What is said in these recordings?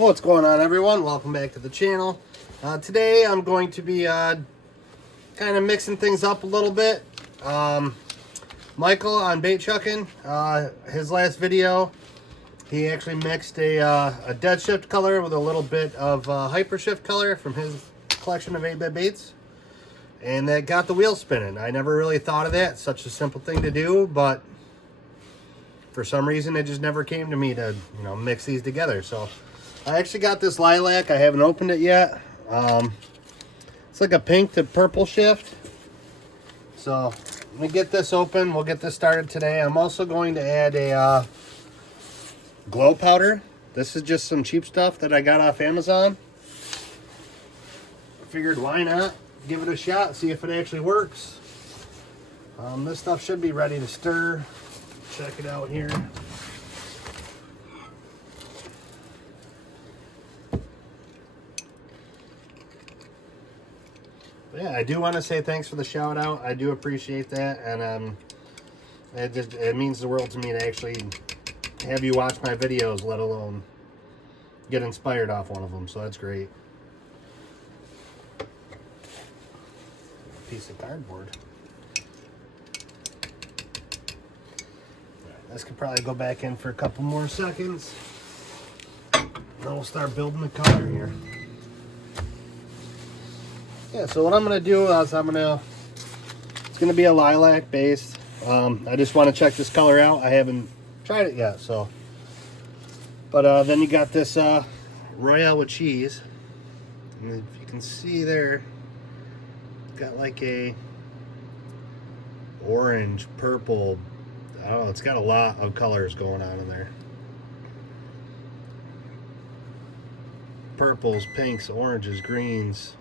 What's going on, everyone? Welcome back to the channel. Today I'm going to be kind of mixing things up a little bit. Michael on bait chucking, his last video, he actually mixed a dead shift color with a little bit of hyper shift color from his collection of 8-bit baits, and that got the wheel spinning. I never really thought of that. It's such a simple thing to do, but for some reason it just never came to me to, mix these together. So I actually got this lilac. I haven't opened it yet. It's like a pink to purple shift. So let me get this open. We'll get this started today. I'm also going to add a glow powder. This is just some cheap stuff that I got off Amazon. I figured why not give it a shot, see if it actually works. This stuff should be ready to stir. Check it out here. Yeah, I do want to say thanks for the shout out. I do appreciate that, and it means the world to me to actually have you watch my videos, let alone get inspired off one of them. So that's great. A piece of cardboard. Right, this could probably go back in for a couple more seconds. Then we'll start building the color here. Yeah, so what I'm going to do is it's going to be a lilac based. I just want to check this color out. I haven't tried it yet, so. But then you got this royale with cheese. And if you can see there, it's got like a orange, purple, I don't know, it's got a lot of colors going on in there. Purples, pinks, oranges, greens.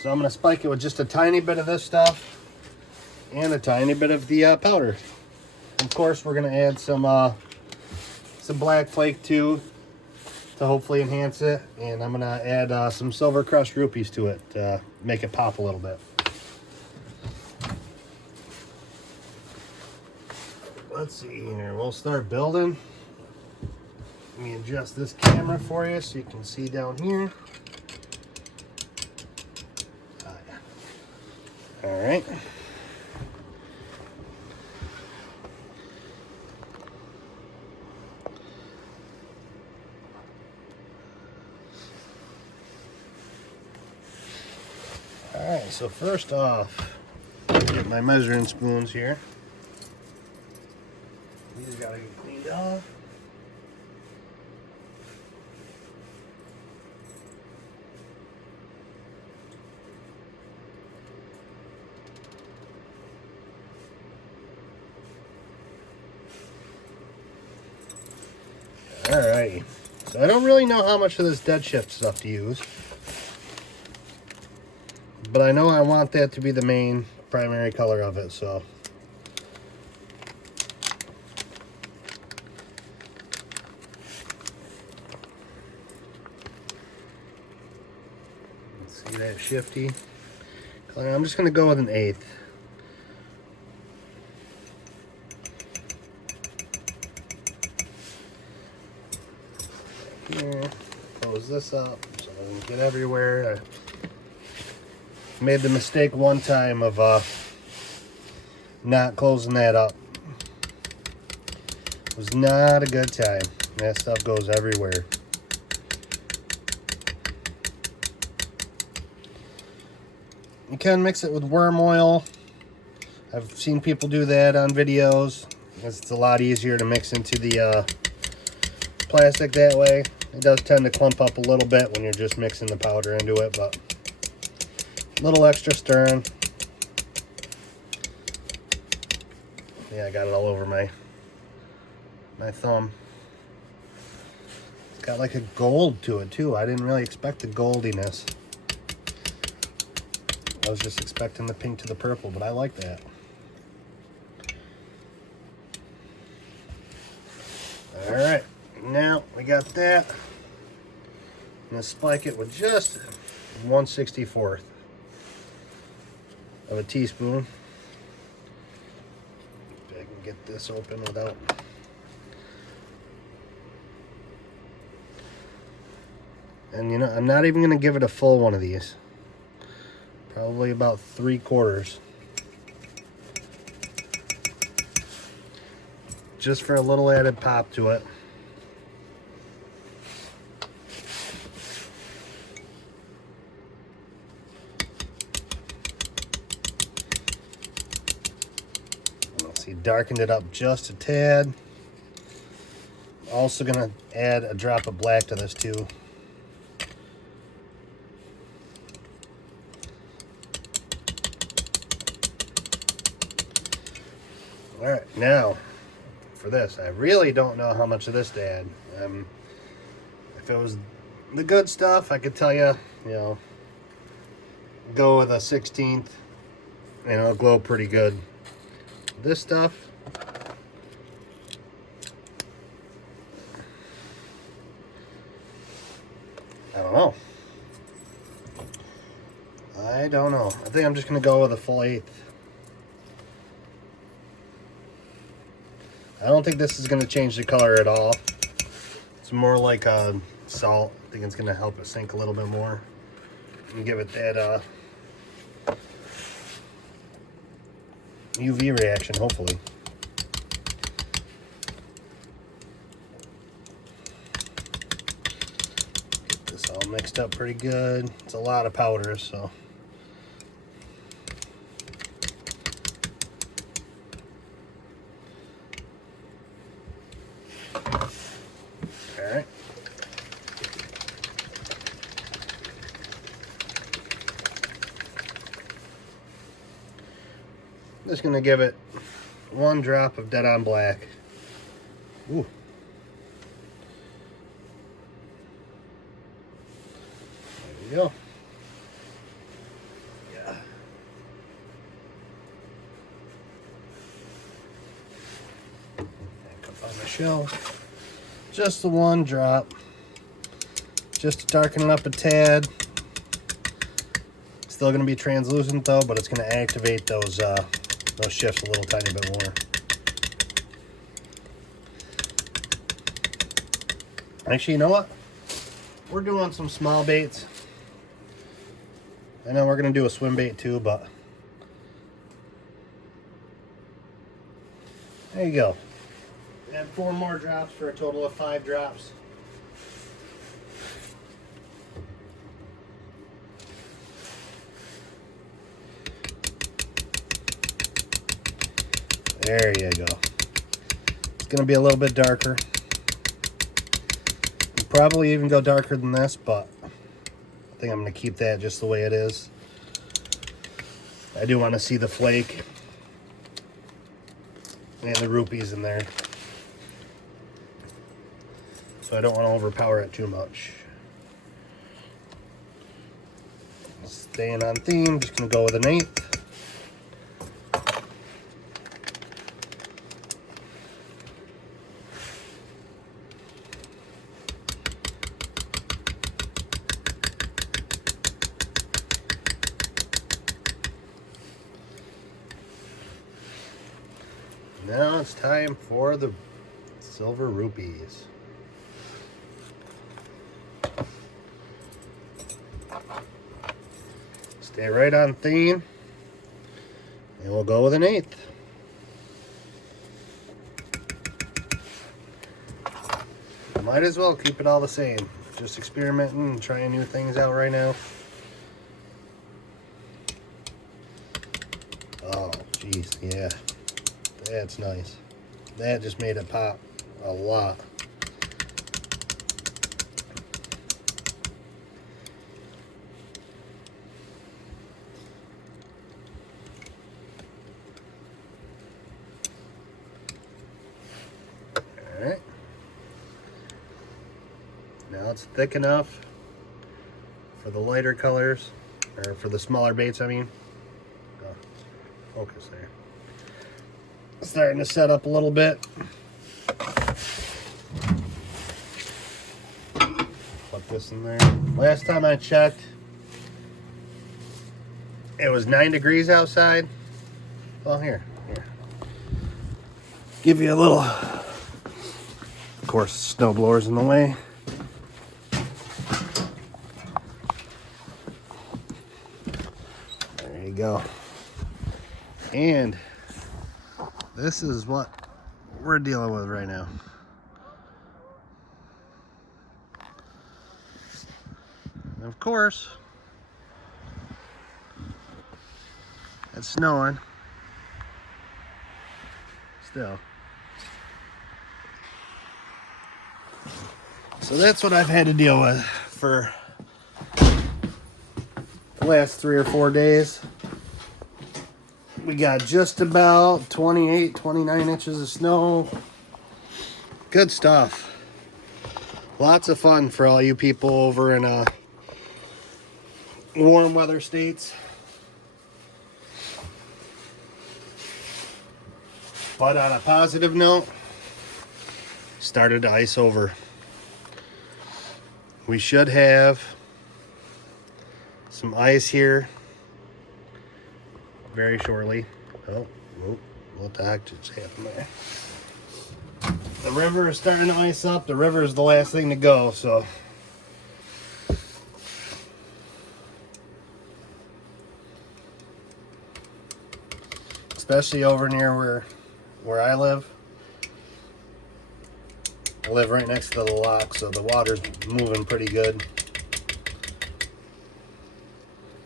So I'm going to spike it with just a tiny bit of this stuff and a tiny bit of the powder. Of course, we're going to add some black flake too to hopefully enhance it. And I'm going to add some silver crushed rupees to it to make it pop a little bit. Let's see here. We'll start building. Let me adjust this camera for you so you can see down here. All right. All right, so first off, get my measuring spoons here. These gotta get cleaned off. Alrighty, so I don't really know how much of this dead shift stuff to use, but I know I want that to be the main primary color of it, so. Let's see that shifty color. I'm just going to go with an 1/8. Here, close this up so it doesn't get everywhere. I made the mistake one time of not closing that up. It was not a good time. That stuff goes everywhere. You can mix it with worm oil. I've seen people do that on videos. It's a lot easier to mix into the plastic that way. It does tend to clump up a little bit when you're just mixing the powder into it, but a little extra stirring. Yeah, I got it all over my thumb. It's got like a gold to it too. I didn't really expect the goldiness. I was just expecting the pink to the purple, but I like that. All right. Now we got that. I'm going to spike it with just 1/64 of a teaspoon. If I can get this open without And you know, I'm not even going to give it a full one of these. Probably about 3/4. Just for a little added pop to it. Let's see, darkened it up just a tad. Also gonna add a drop of black to this too. All right, now for this, I really don't know how much of this to add. If it was the good stuff, I could tell you, you know, go with a 1/16 and it'll glow pretty good. This stuff, I don't know. I don't know. I think I'm just gonna go with a full 1/8. I don't think this is going to change the color at all. It's more like salt. I think it's going to help it sink a little bit more and give it that UV reaction, hopefully. Get this all mixed up pretty good. It's a lot of powder, so. Alright. Just going to give it 1 drop of Dead on Black. Ooh. There you go. Yeah. Back up on the shelf. Just the 1 drop, just to darken it up a tad. Still going to be translucent though, but it's going to activate those shifts a little tiny bit more. Actually, you know what? We're doing some small baits. I know we're going to do a swim bait too, but there you go. Add 4 more drops for a total of 5 drops. There you go. It's going to be a little bit darker. We'll probably even go darker than this, but I think I'm going to keep that just the way it is. I do want to see the flake and the rupees in there. So I don't want to overpower it too much. Staying on theme, just going to go with an 1/8. Now it's time for the silver rupees. Stay right on theme, and we'll go with an 1/8. Might as well keep it all the same. Just experimenting and trying new things out right now. Oh, geez, yeah. That's nice. That just made it pop a lot. Alright. Now it's thick enough for the lighter colors, or for the smaller baits, I mean. Oh, focus there. Starting to set up a little bit. Put this in there. Last time I checked, it was 9 degrees outside. Well, here. Give you a little, of course, snow blower's in the way. go. And this is what we're dealing with right now. And of course, it's snowing still. So that's what I've had to deal with for the last 3 or 4 days. We got just about 28, 29 inches of snow. Good stuff. Lots of fun for all you people over in warm weather states. But on a positive note, started to ice over. We should have some ice here very shortly. Oh, what the heck just happened there? The river is starting to ice up. The river is the last thing to go, so. Especially over near where I live. I live right next to the lock, so the water's moving pretty good.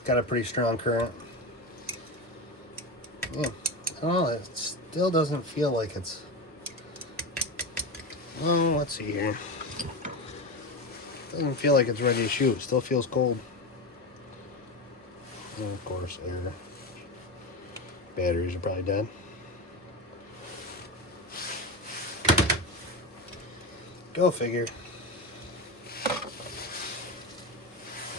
Got a pretty strong current. Yeah, I don't know, it still doesn't feel like it's... Oh, let's see here. Doesn't feel like it's ready to shoot. Still feels cold. And of course, air. Batteries are probably dead. Go figure. I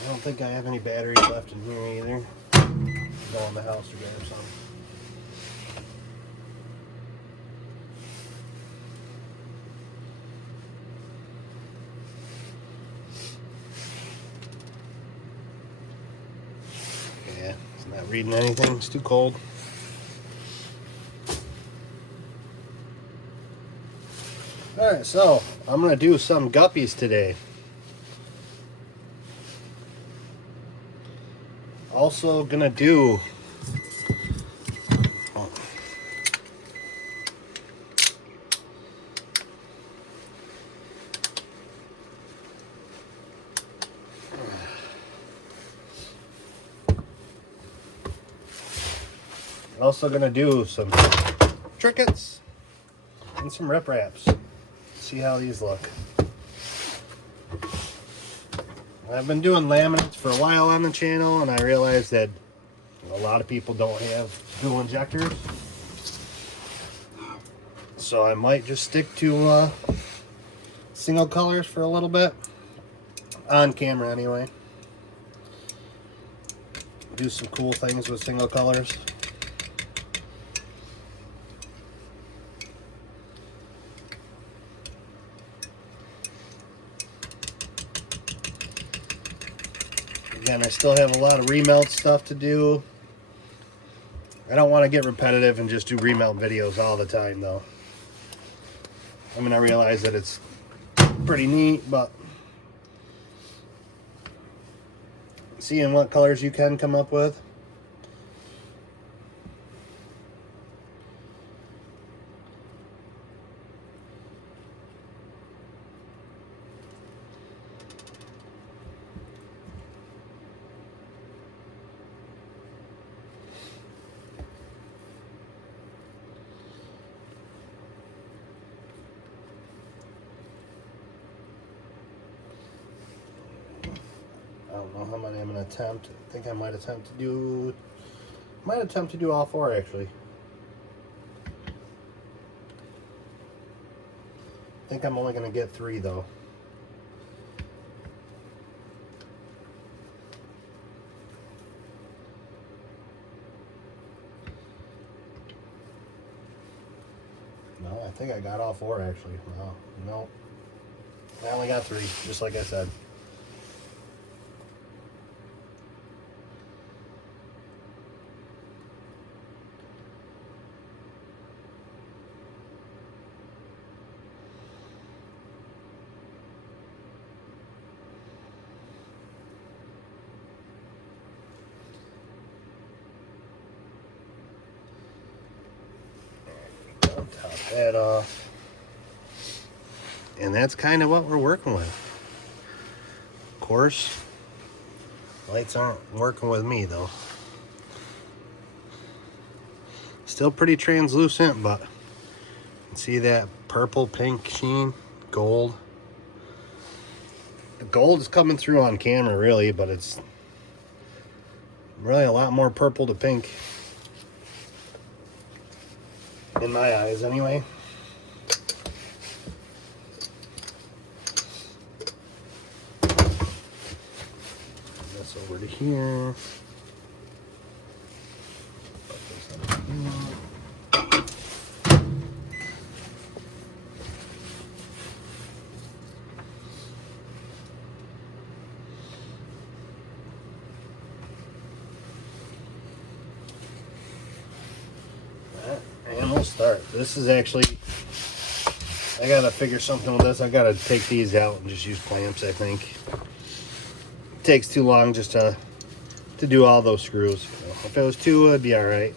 don't think I have any batteries left in here either. Go in the house to grab some. Yeah, it's not reading anything. It's too cold. Alright, so I'm going to do some guppies today. Also going to do some trinkets and some rip wraps. See how these look. I've been doing laminates for a while on the channel, and I realized that a lot of people don't have dual injectors. So I might just stick to single colors for a little bit. On camera anyway. Do some cool things with single colors. Again, I still have a lot of remelt stuff to do. I don't want to get repetitive and just do remelt videos all the time, though. I mean, I realize that it's pretty neat, but seeing what colors you can come up with. I don't know how many I'm going to attempt. I think I might attempt to do all 4 actually. I think I'm only going to get 3 though. No, I think I got all 4 actually. No. I only got 3, just like I said. that off. And that's kind of what we're working with. Of course, lights aren't working with me though. Still pretty translucent, but see that purple pink sheen, gold. The gold is coming through on camera really, but it's really a lot more purple to pink in my eyes anyway. This over to here. Put this up here. And we'll start. This is actually, I gotta figure something with this. I gotta take these out and just use clamps, I think. It takes too long just to do all those screws. If it was two, it'd be alright.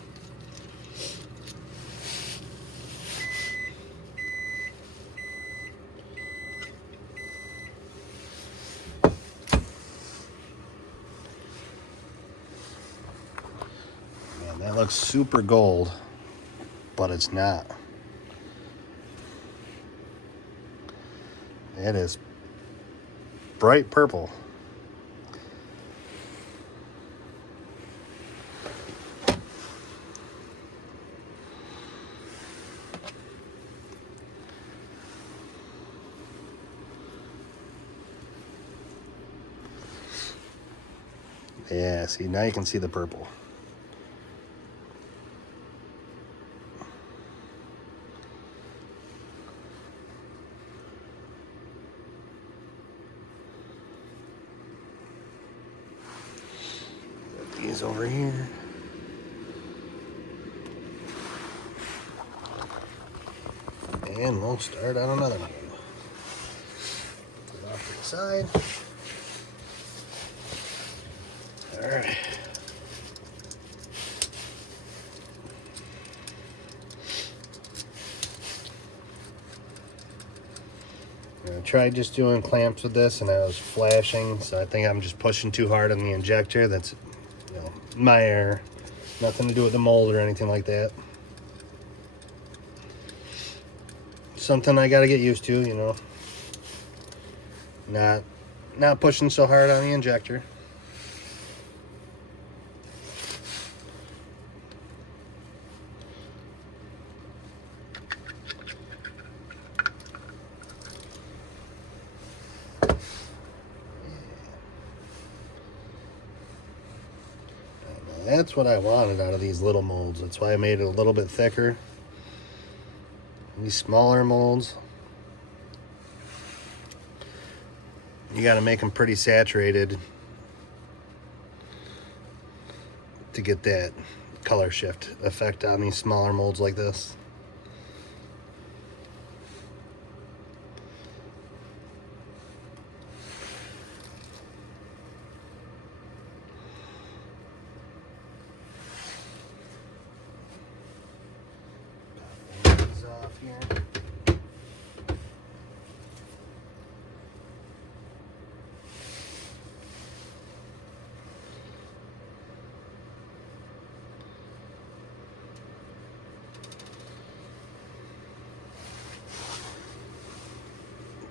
Man, that looks super gold, but it's not. It is bright purple. Yeah, see, now you can see the purple. Put these over here. And we'll start on another one. Put it off to the side. Alright. I tried just doing clamps with this and I was flashing, so I think I'm just pushing too hard on the injector. That's, you know, my error. Nothing to do with the mold or anything like that. Something I gotta get used to, you know. Not pushing so hard on the injector. That's what I wanted out of these little molds. That's why I made it a little bit thicker. These smaller molds, you got to make them pretty saturated to get that color shift effect on these smaller molds like this. Here.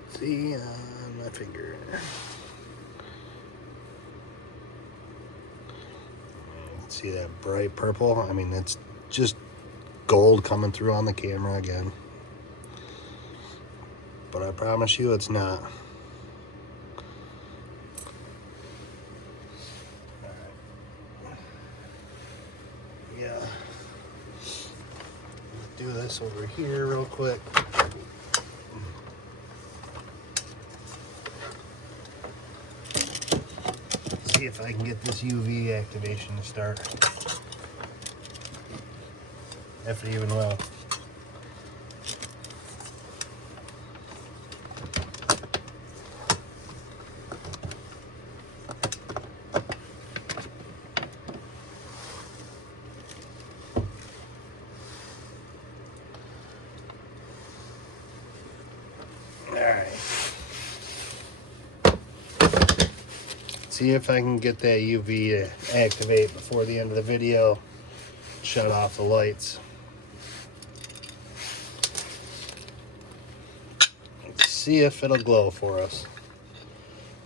See on my finger. See that bright purple? I mean, it's just gold coming through on the camera again. But I promise you it's not. Yeah. Do this over here real quick. See if I can get this UV activation to start. If it even will. see if I can get that UV to activate before the end of the video. Shut off the lights. Let's see if it'll glow for us.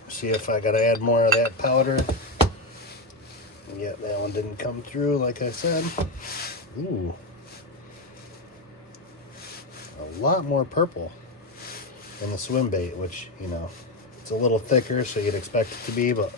See if I gotta add more of that powder. Yep, that one didn't come through like I said. Ooh. A lot more purple than the swim bait, which, you know, it's a little thicker, so you'd expect it to be, but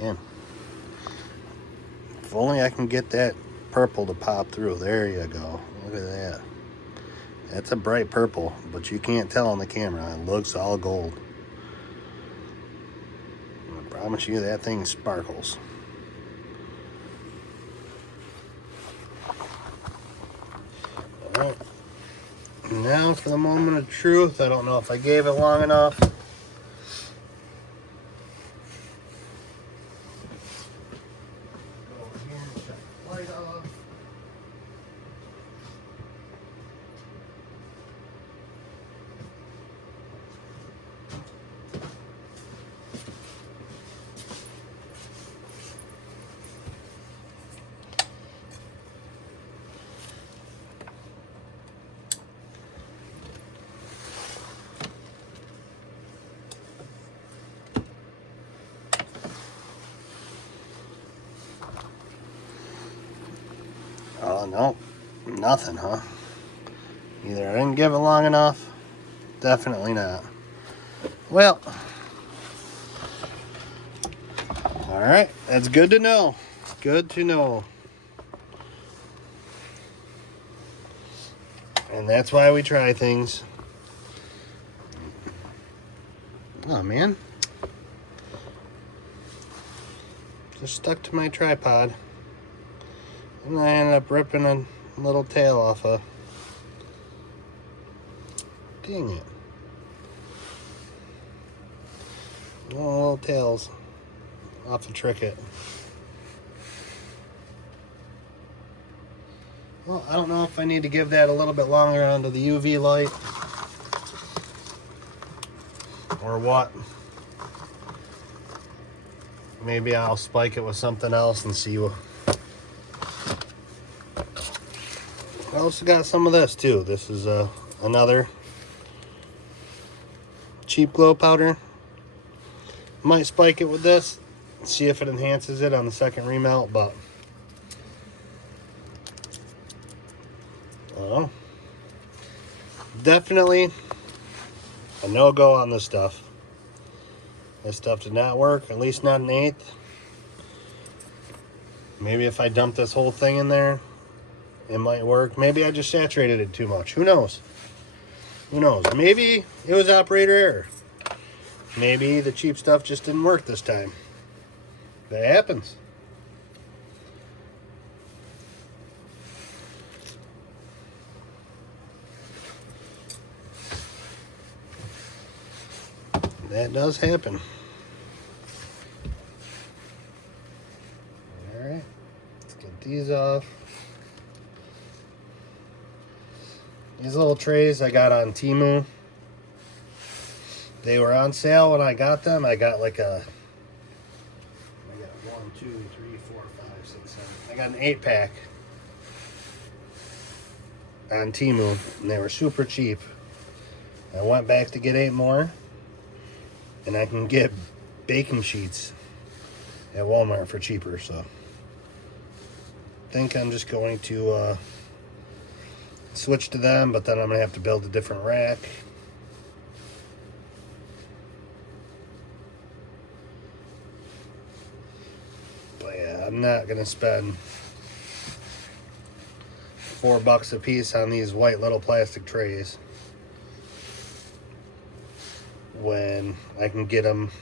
yeah. If only I can get that purple to pop through. There you go. Look at that. That's a bright purple, but you can't tell on the camera. It looks all gold. I promise you that thing sparkles. Alright. Now for the moment of truth. I don't know if I gave it long enough. Oh, no, nothing, huh? Either I didn't give it long enough, definitely not. Well, all right, that's good to know. Good to know. And that's why we try things. Oh, man. Just stuck to my tripod. And I ended up ripping a little tail off of. Dang it. Little tails off the Tricket. Well, I don't know if I need to give that a little bit longer under the UV light or what. Maybe I'll spike it with something else and see what. I also got some of this too. This is another cheap glow powder. Might spike it with this, see if it enhances it on the second remelt, but definitely a no-go on this stuff. This stuff did not work, at least not an eighth. Maybe if I dump this whole thing in there, it might work. Maybe I just saturated it too much. Who knows? Who knows? Maybe it was operator error. Maybe the cheap stuff just didn't work this time. That happens. That does happen. Alright, let's get these off. These little trays I got on Temu. They were on sale when I got them. I got like a, I got 1, 2, 3, 4, 5, 6, 7. I got an 8-pack on Temu, and they were super cheap. I went back to get 8 more, and I can get baking sheets at Walmart for cheaper. So I think I'm just going to switch to them, but then I'm gonna have to build a different rack. But yeah, I'm not gonna spend $4 a piece on these white little plastic trays when I can get them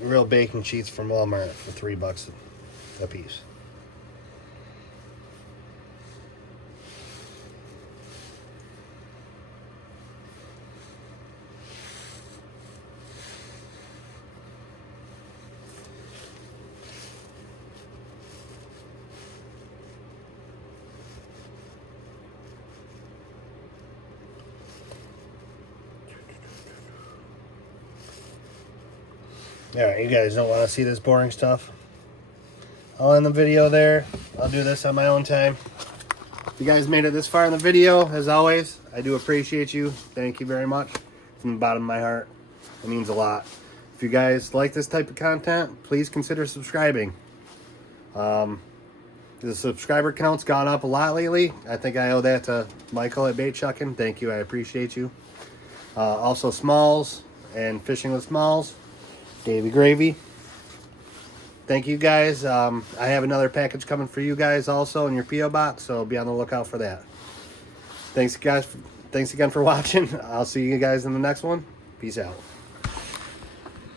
real baking sheets from Walmart for $3 a piece. Alright, you guys don't want to see this boring stuff. I'll end the video there. I'll do this on my own time. If you guys made it this far in the video, as always, I do appreciate you. Thank you very much from the bottom of my heart. It means a lot. If you guys like this type of content, please consider subscribing. The subscriber count's gone up a lot lately. I think I owe that to Michael at Bait Chucking. Thank you, I appreciate you. Also Smalls and Fishing with Smalls, Davey Gravy. Thank you guys. I have another package coming for you guys also in your P.O. box, so be on the lookout for that. Thanks guys. Thanks again for watching. I'll see you guys in the next one. Peace out.